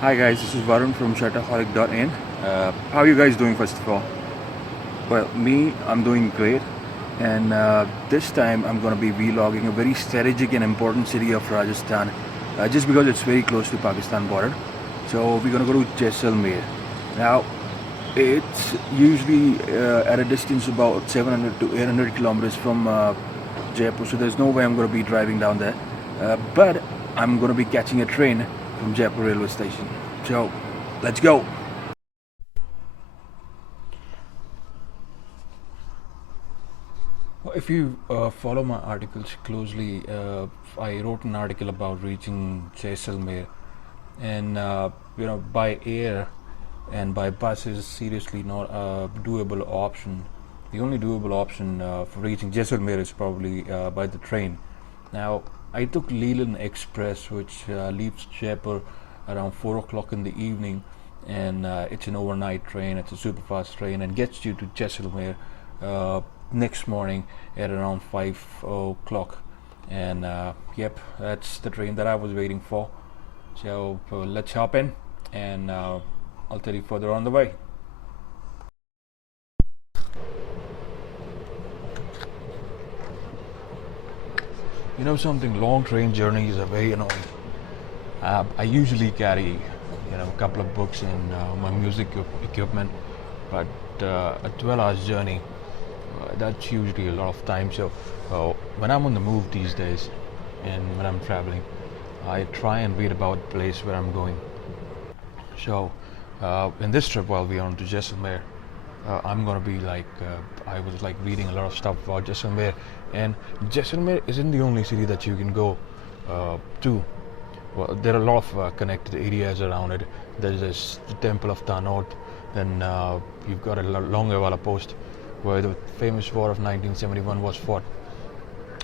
Hi guys, this is Varun from Shutterholic.in. How are you guys doing first of all? Well, I'm doing great. And this time I'm going to be vlogging a very strategic and important city of Rajasthan, just because it's very close to Pakistan border. So we're going to go to Jaisalmer. Now, it's usually at a distance about 700 to 800 kilometers from Jaipur, so there's no way I'm going to be driving down there. But I'm going to be catching a train from Jaipur railway station. So, let's go. If you follow my articles closely, I wrote an article about reaching Jaisalmer, and by air and by bus is seriously not a doable option. The only doable option for reaching Jaisalmer is probably by the train. Now, I took Leland Express, which leaves Jaipur around 4 o'clock in the evening, and it's an overnight train. It's a super fast train and gets you to Jaisalmer next morning at around 5 o'clock. And yep, that's the train that I was waiting for. So let's hop in, and I'll tell you further on the way. You know something, long train journeys are very annoying. I usually carry, a couple of books and my music equipment, but a 12 hours journey, that's usually a lot of time. So when I'm on the move these days and when I'm traveling, I try and read about the place where I'm going. So in this trip, while we are on to Jaisalmer, I'm gonna be I was reading a lot of stuff about Jaisalmer, and Jaisalmer isn't the only city that you can go to. Well, there are a lot of connected areas around it. There's this the temple of Thar, then you've got a Longewala post where the famous war of 1971 was fought.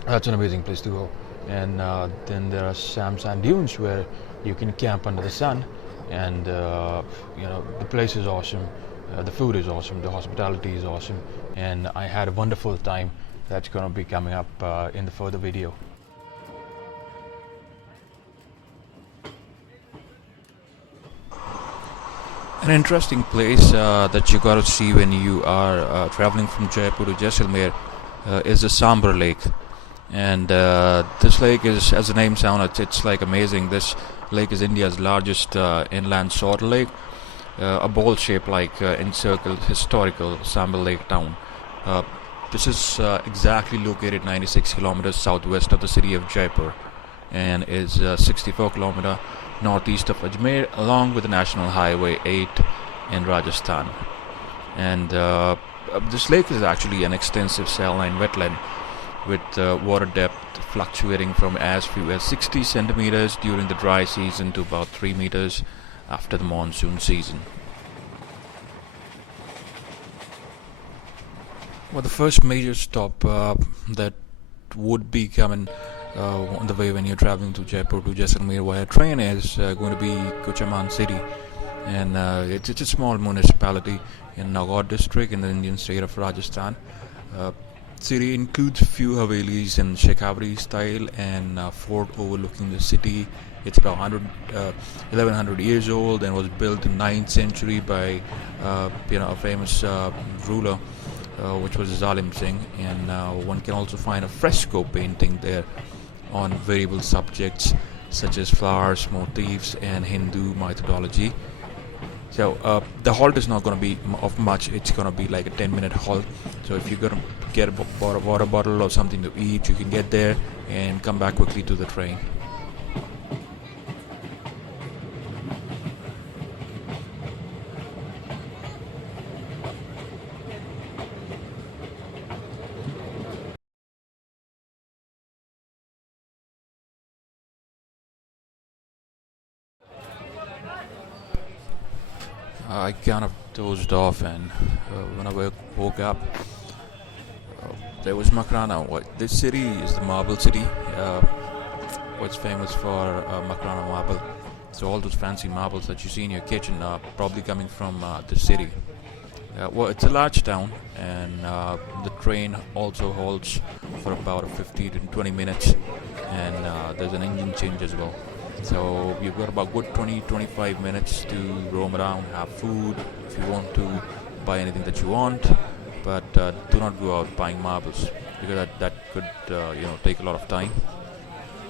That's an amazing place to go. And then there are some sand dunes where you can camp under the sun, and the place is awesome. The food is awesome, the hospitality is awesome, and I had a wonderful time. That's going to be coming up in the further video. An interesting place that you got to see when you are traveling from Jaipur to Jaisalmer is the Sambar Lake. And this lake is, as the name sounds, it's like amazing. This lake is India's largest inland salt lake, a bowl-shaped encircled historical Sambar Lake town. This is exactly located 96 kilometers southwest of the city of Jaipur, and is 64 kilometers northeast of Ajmer, along with the National Highway 8 in Rajasthan. And this lake is actually an extensive saline wetland with water depth fluctuating from as few as 60 centimeters during the dry season to about 3 meters after the monsoon season. Well, the first major stop that would be coming on the way when you're traveling to Jaipur to Jaisalmer via train is going to be Kuchaman city, and it's a small municipality in Nagaur district in the Indian state of Rajasthan. City includes few havelis in Shekhawati style and fort overlooking the city. It's about 1100 years old and was built in 9th century by a famous ruler, which was Zalim Singh. And one can also find a fresco painting there on variable subjects such as flowers, motifs, and Hindu mythology. So the halt is not going to be of much. It's going to be like a 10-minute halt. So if you're going to get a water bottle or something to eat, you can get there and come back quickly to the train. I kind of dozed off, and when I woke up, there was Makrana. This city is the marble city. What's famous for Makrana marble. So all those fancy marbles that you see in your kitchen are probably coming from the city. Well, it's a large town, and the train also halts for about 15 to 20 minutes, and there's an engine change as well. So you've got about good 20-25 minutes to roam around, have food if you want to, buy anything that you want, but do not go out buying marbles because that could take a lot of time.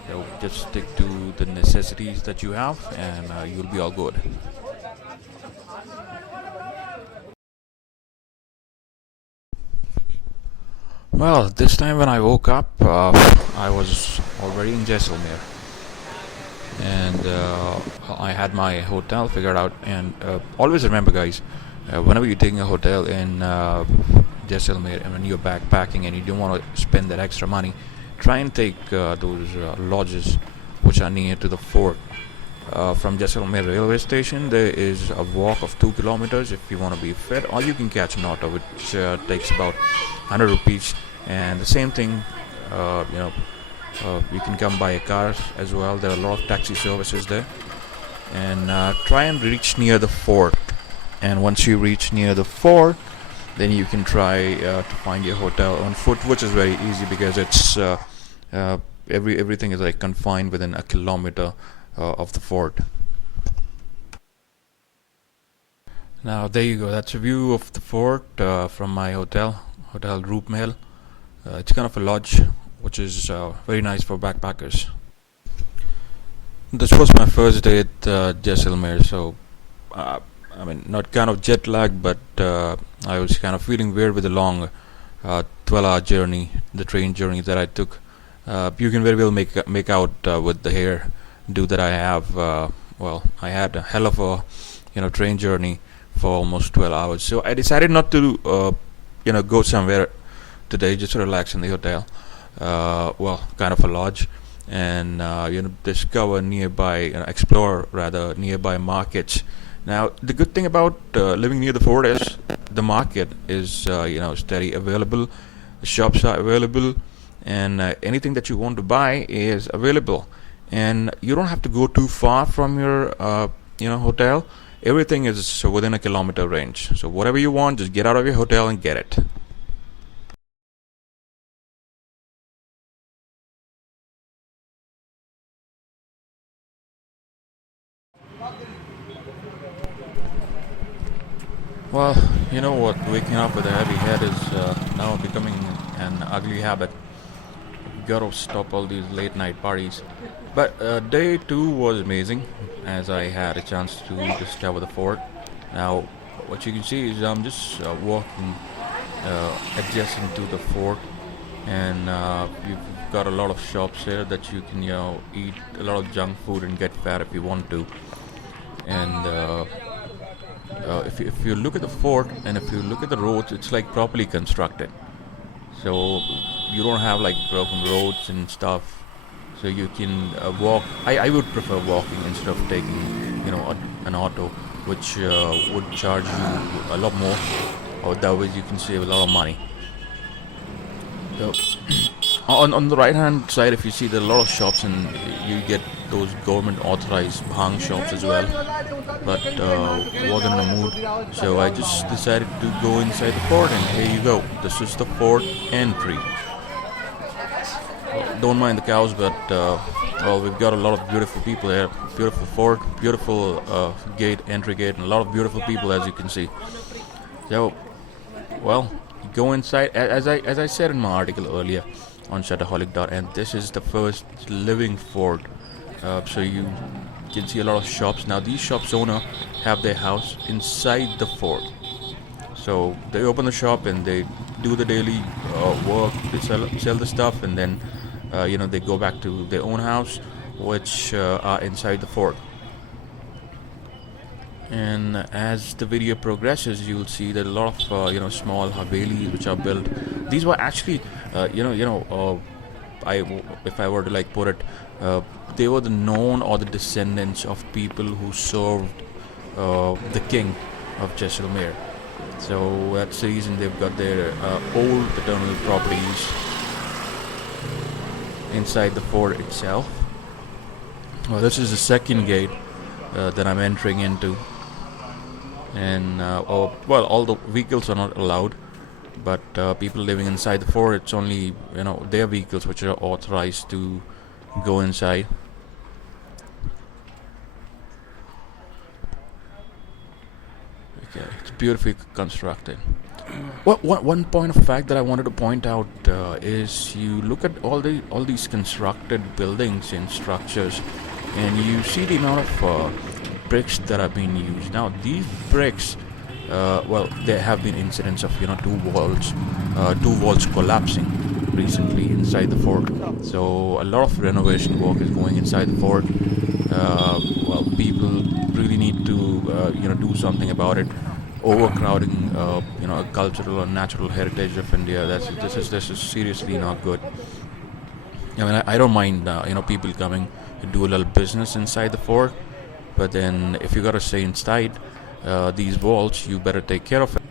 So just stick to the necessities that you have, and you'll be all good. Well, this time when I woke up, I was already in Jaisalmer, and I had my hotel figured out. And always remember, guys, whenever you're taking a hotel in Jaisalmer, and when you're backpacking and you don't want to spend that extra money, try and take those lodges which are near to the fort. From Jaisalmer railway station, there is a walk of 2 kilometers if you want to be fit, or you can catch an auto, which takes about 100 rupees. And the same thing, you can come by a car as well. There are a lot of taxi services there. And try and reach near the fort. And once you reach near the fort, then you can try to find your hotel on foot, which is very easy because it's everything is like confined within a kilometer of the fort. Now there you go. That's a view of the fort from my Hotel Roop Mahal. It's kind of a lodge, which is very nice for backpackers. This was my first day at Jaisalmer, so not kind of jet lag, but I was kind of feeling weird with the long 12-hour journey, the train journey that I took. You can very well make out with the hair do that I have. I had a hell of a train journey for almost 12 hours. So I decided not to go somewhere today, just to relax in the hotel. Kind of a lodge, and discover explore rather nearby markets. Now the good thing about living near the fort is the market is steady available, the shops are available, and anything that you want to buy is available, and you don't have to go too far from your hotel. Everything is within a kilometer range, so whatever you want, just get out of your hotel and get it. Well, you know what, waking up with a heavy head is now becoming an ugly habit. Gotta stop all these late night parties. But day 2 was amazing, as I had a chance to discover the fort. Now, what you can see is I'm just walking adjacent to the fort, and you've got a lot of shops here that you can eat a lot of junk food and get fat if you want to. And if you look at the fort and if you look at the roads, it's like properly constructed, so you don't have like broken roads and stuff, so you can walk. I would prefer walking instead of taking an auto, which would charge you a lot more, or that way you can save a lot of money. So on the right hand side, if you see, there are a lot of shops, and you get those government authorized bhang shops as well, but wasn't in the mood, so I just decided to go inside the fort, and here you go, this is the fort entry. Don't mind the cows, but we've got a lot of beautiful people here. Beautiful fort, beautiful entry gate, and a lot of beautiful people, as you can see. So you go inside, as I said in my article earlier on Shutterholic, and this is the first living fort. So you can see a lot of shops. Now these shops owner have their house inside the fort, so they open the shop and they do the daily work. They sell the stuff, and then they go back to their own house, which are inside the fort. And as the video progresses, you'll see that a lot of small havelis which are built. These were actually if I were to like put it, they were the known or the descendants of people who served the king of Jaisalmer. So that's the reason they've got their old paternal properties inside the fort itself. Well, this is the second gate that I'm entering into, and all the vehicles are not allowed, but people living inside the fort, it's only their vehicles which are authorized to go inside. beautifully constructed. Well, one point of fact that I wanted to point out is you look at all these constructed buildings and structures, and you see the amount of bricks that are being used. Now these bricks, well, there have been incidents of two walls collapsing recently inside the fort. So a lot of renovation work is going inside the fort. Well, people really need to do something about it. Overcrowding, a cultural or natural heritage of India. This is seriously not good. I mean, I don't mind people coming to do a little business inside the fort, but then if you gotta stay inside these walls, you better take care of it.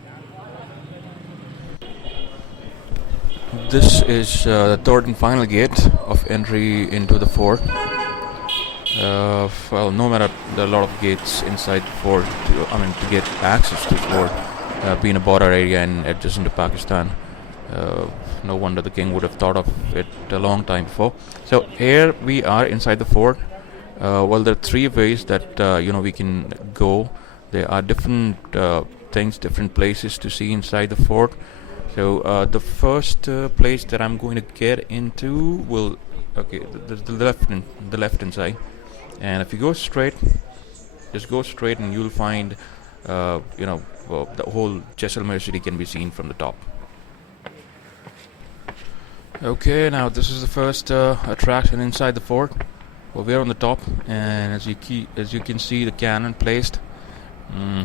This is the third and final gate of entry into the fort. Well, no matter there are a lot of gates inside the fort, to get access to the fort, being a border area and adjacent to Pakistan, no wonder the king would have thought of it a long time before. So here we are inside the fort. Well, there are three ways that we can go. There are different things, different places to see inside the fort. So the first place that I'm going to get into will, the left hand side. And if you go straight, just go straight, and you'll find, the whole Jaisalmer city can be seen from the top. Okay, now this is the first attraction inside the fort. Well, we're on the top, and as you can see, the cannon placed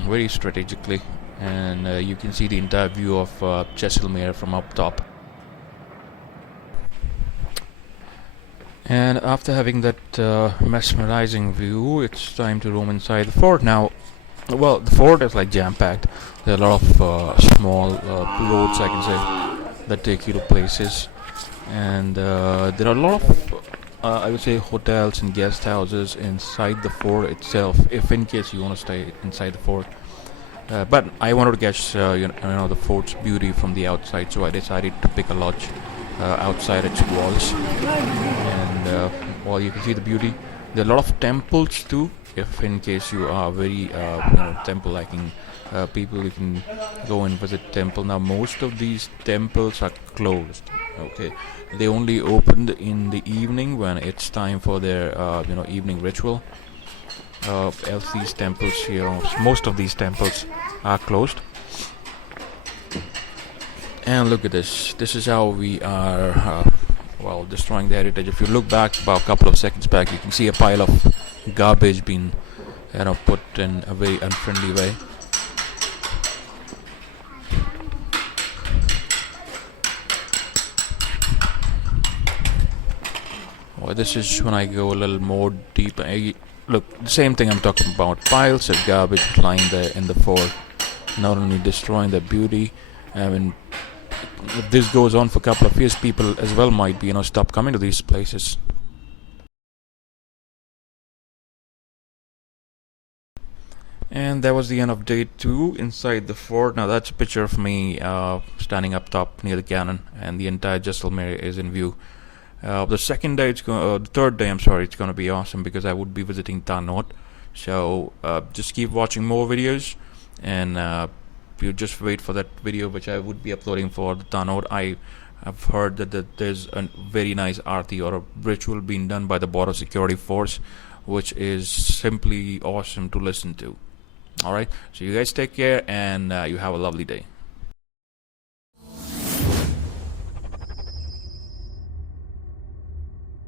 very strategically, and you can see the entire view of Jaisalmer from up top. And after having that mesmerizing view, it's time to roam inside the fort. Now, well, the fort is like jam-packed. There are a lot of small roads, I can say, that take you to places. And there are a lot of, I would say, hotels and guest houses inside the fort itself, if in case you want to stay inside the fort. But I wanted to catch, the fort's beauty from the outside, so I decided to pick a lodge outside its walls. And well, you can see the beauty. There are a lot of temples too. If in case you are very temple liking people, you can go and visit temple. Now most of these temples are closed. Okay, they only opened in the evening when it's time for their evening ritual. Else these temples here, most of these temples are closed. And look at this. This is how we are, destroying the heritage. If you look back about a couple of seconds back, you can see a pile of garbage being, put in a very unfriendly way. Well, this is when I go a little more deep. Look, the same thing I'm talking about. Piles of garbage lying there in the fort, not only destroying the beauty. I mean, if this goes on for a couple of years, people as well might be, stop coming to these places. And that was the end of day 2 inside the fort. Now that's a picture of me standing up top near the cannon, and the entire Jaisalmer is in view. The third day, it's going to be awesome because I would be visiting Thar Desert. So just keep watching more videos, and you just wait for that video which I would be uploading for the Thar Desert. I have heard that there's a very nice arti or a ritual being done by the border security force, which is simply awesome to listen to. Alright, so you guys take care, and you have a lovely day.